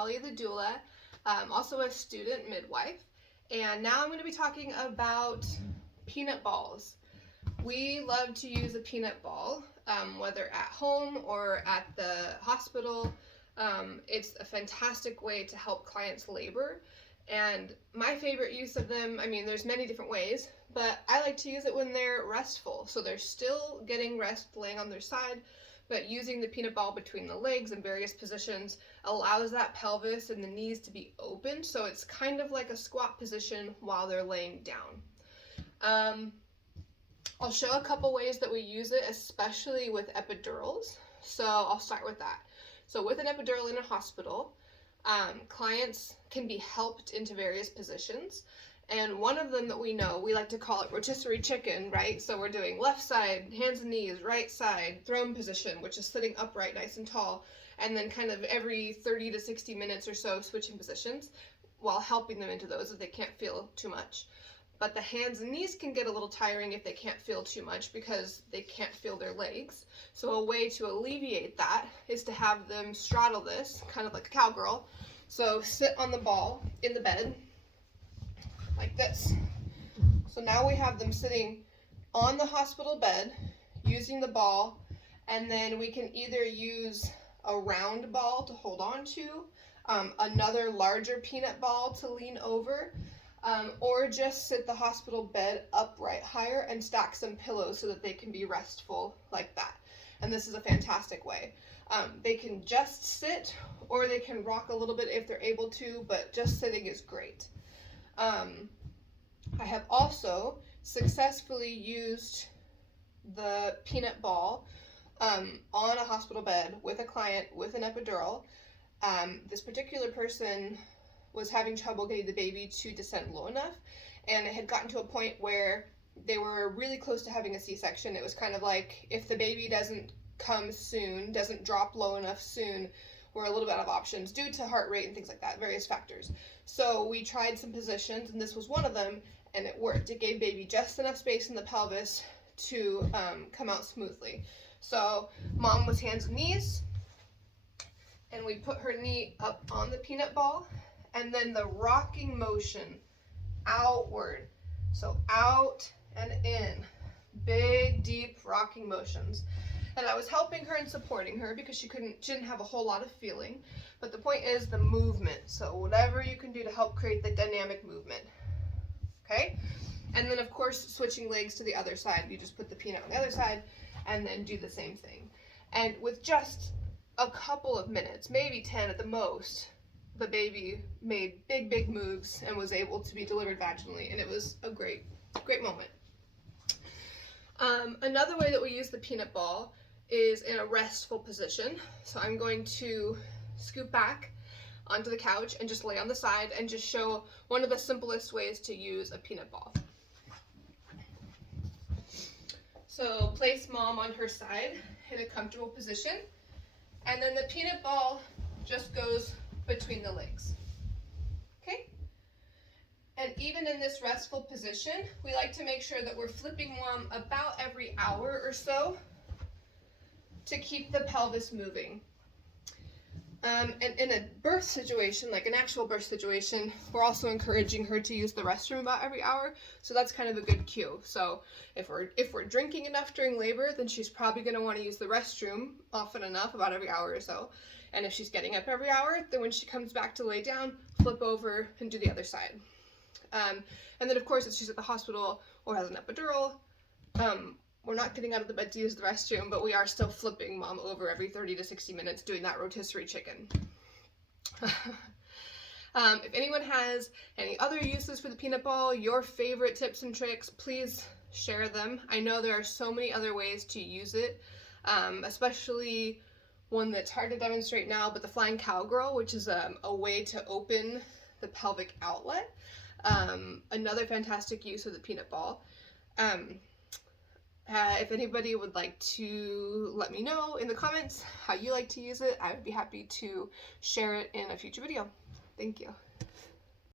Holly, the doula, also a student midwife, and now I'm going to be talking about peanut balls. We love to use a peanut ball, whether at home or at the hospital. It's a fantastic way to help clients labor, and my favorite use of them, I mean, there's many different ways, but I like to use it when they're restful. So they're still getting rest laying on their side, but using the peanut ball between the legs in various positions allows that pelvis and the knees to be open, so it's kind of like a squat position while they're laying down. I'll show a couple ways that we use it, especially with epidurals. So I'll start with that. So with an epidural in a hospital, clients can be helped into various positions. And one of them that we know, we like to call it rotisserie chicken, right? So we're doing left side, hands and knees, right side, throne position, which is sitting upright nice and tall, and then kind of every 30 to 60 minutes or so switching positions while helping them into those if they can't feel too much. But the hands and knees can get a little tiring if they can't feel too much because they can't feel their legs. So a way to alleviate that is to have them straddle this, kind of like a cowgirl. So sit on the ball in the bed, like this. So now we have them sitting on the hospital bed using the ball, and then we can either use a round ball to hold on to, another larger peanut ball to lean over, or just sit the hospital bed upright higher and stack some pillows so that they can be restful like that. And this is a fantastic way. They can just sit or they can rock a little bit if they're able to, but just sitting is great. I have also successfully used the peanut ball on a hospital bed with a client with an epidural. This particular person was having trouble getting the baby to descend low enough, and it had gotten to a point where they were really close to having a C-section. It was kind of like, if the baby doesn't come soon, doesn't drop low enough soon, we're a little bit out of options due to heart rate and things like that, various factors. So we tried some positions, and this was one of them, and it worked. It gave baby just enough space in the pelvis to come out smoothly. So mom was hands and knees, and we put her knee up on the peanut ball, and then the rocking motion outward. So out and in, big, deep rocking motions. And I was helping her and supporting her because she didn't have a whole lot of feeling. But the point is the movement. So whatever you can do to help create the dynamic movement. Okay? And then of course, switching legs to the other side. You just put the peanut on the other side and then do the same thing. And with just a couple of minutes, maybe 10 at the most, the baby made big, big moves and was able to be delivered vaginally. And it was a great, great moment. Another way that we use the peanut ball is in a restful position. So I'm going to scoot back onto the couch and just lay on the side and just show one of the simplest ways to use a peanut ball. So place mom on her side in a comfortable position, and then the peanut ball just goes between the legs. Okay? And even in this restful position, we like to make sure that we're flipping mom about every hour or so to keep the pelvis moving. And in a birth situation, like an actual birth situation, we're also encouraging her to use the restroom about every hour, so that's kind of a good cue. So if we're drinking enough during labor, then she's probably going to want to use the restroom often enough, about every hour or so. And if she's getting up every hour, then when she comes back to lay down, flip over and do the other side. And then of course if she's at the hospital or has an epidural, we're not getting out of the bed to use the restroom, but we are still flipping mom over every 30 to 60 minutes doing that rotisserie chicken. If anyone has any other uses for the peanut ball, your favorite tips and tricks, please share them. I know there are so many other ways to use it, especially one that's hard to demonstrate now, but the flying cowgirl, which is a way to open the pelvic outlet. Another fantastic use of the peanut ball. If anybody would like to let me know in the comments how you like to use it, I would be happy to share it in a future video. Thank you.